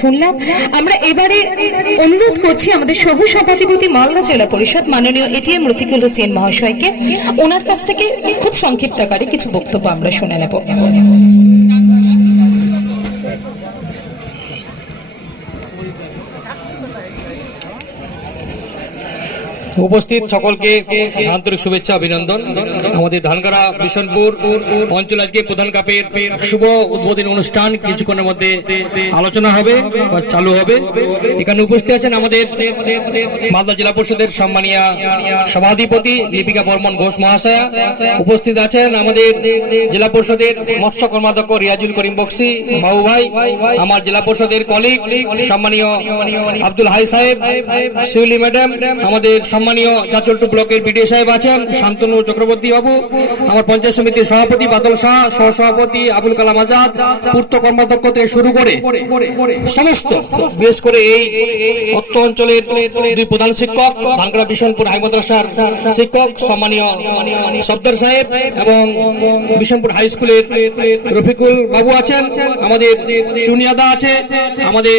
শুনলাম। আমরা এবারে অনুরোধ করছি আমাদের সহ সভাধিপতি মালদা জেলা পরিষদ মাননীয় এটিএম রফিকুল হোসেন মহাশয়কে ওনার কাছ থেকে খুব সংক্ষিপ্ত আকারে কিছু বক্তব্য আমরা শুনে নেব। উপস্থিত সকলকে আন্তরিক শুভেচ্ছা অভিনন্দন। আমাদের ধানগাড়া বিশনপুর অঞ্চল আজকে প্রধান কাপের শুভ উদ্বোধনী অনুষ্ঠান কিছুক্ষণের মধ্যে আলোচনা হবে বা চালু হবে। এখানে উপস্থিত আছেন আমাদের মালদা জেলা পরিষদের সম্মানীয় সভাধিপতি লিপিকা বর্মন ঘোষ মহাশয়া। উপস্থিত আছেন আমাদের জেলা পরিষদের মৎস্য কর্মাধ্যক্ষ রিয়াজুল করিম বক্সি বাবু ভাই, আমার জেলা পরিষদের কলিগ সম্মানীয় আব্দুল হাই সাহেব, শিউলি ম্যাডাম, আমাদের সম্মানীয় চাচলটু ব্লকের বিডিও সাহেব আছেন শান্তনু চক্রবর্তী বাবু, আমার পঞ্চায়েত সমিতির সভাপতি বাদল শাহ, সহসভাপতি আবুল কালাম আজাদ, পূর্ত কর্মাধ্যক্ষ থেকে শুরু করে সমস্ত, বিশেষ করে এই অত্র অঞ্চলের দুই প্রধান শিক্ষক, ধানগাড়া বিশনপুর হাই মাদ্রাসার শিক্ষক সম্মানীয় সফদর সাহেব এবং বিশনপুর হাই স্কুলের রফিকুল বাবু আছেন, আমাদের সুনিয়াদা আছে, আমাদের